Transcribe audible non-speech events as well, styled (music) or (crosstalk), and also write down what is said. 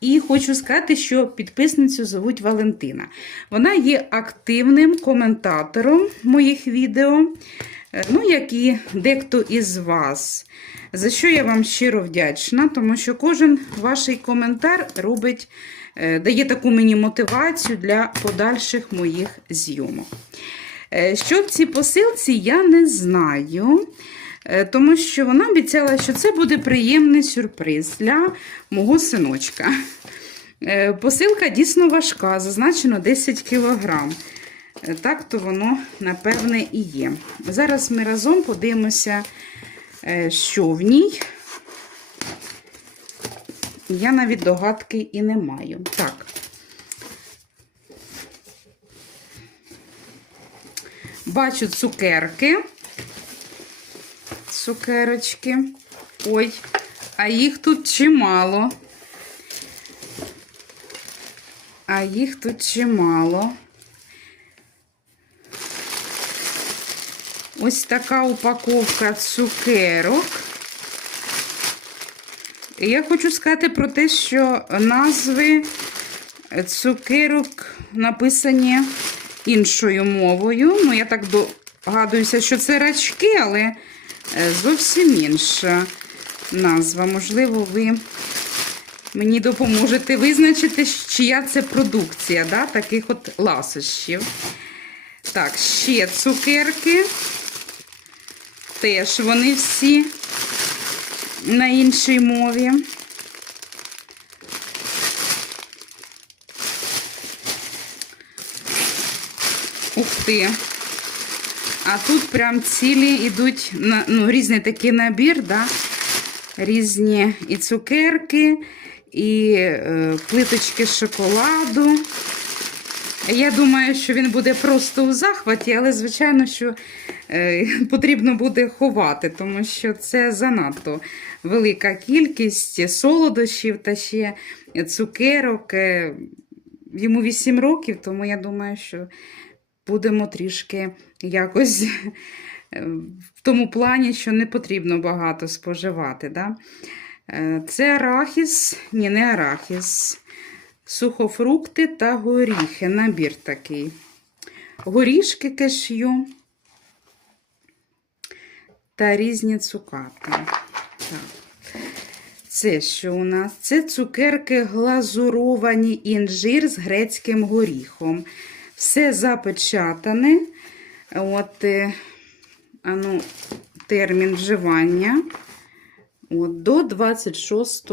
І хочу сказати, що підписницю звуть Валентина. Вона є активним коментатором моїх відео, е, ну, як і дехто із вас. За що я вам щиро вдячна, тому що кожен ваш коментар робить, е, дає таку мені мотивацію для подальших моїх зйомок. Е, Що в цій посилці, я не знаю. Е, Тому що вона обіцяла, що це буде приємний сюрприз для мого синочка. Е, Посилка дійсно важка, зазначено 10 кг. Так то воно, напевне, і є. Зараз ми разом подивимося, е, що в ній. Я навіть догадки і не маю. Так. Бачу цукерки цукерочки. Ой, а їх тут чимало. А їх тут чимало. Ось така упаковка цукерок. Я хочу сказати про те, що назви цукерок написані іншою мовою. Ну, я так догадуюся, що це рачки, але зовсім інша назва. Можливо, ви мені допоможете визначити, чия це продукція, да? таких от ласощів. Так, ще цукерки. Теж вони всі на іншій мові. Ух ти! А тут прям цілі йдуть ну, різний такий набір, да? різні і цукерки, і е, плиточки шоколаду. Я думаю, що він буде просто у захваті, але, звичайно, що е, (laughs) потрібно буде ховати, тому що це занадто велика кількість солодощів та ще цукерок. Е, Йому 8 років, тому я думаю, що будемо трішки якось е, в тому плані, що не потрібно багато споживати. Да? Е, Це арахіс, ні, не арахіс, сухофрукти та горіхи. Набір такий. Горішки кешю та різні цукати. Так. Це що у нас? Це цукерки глазуровані інжир з грецьким горіхом. Все запечатане. От, ану, термін вживання от, до 26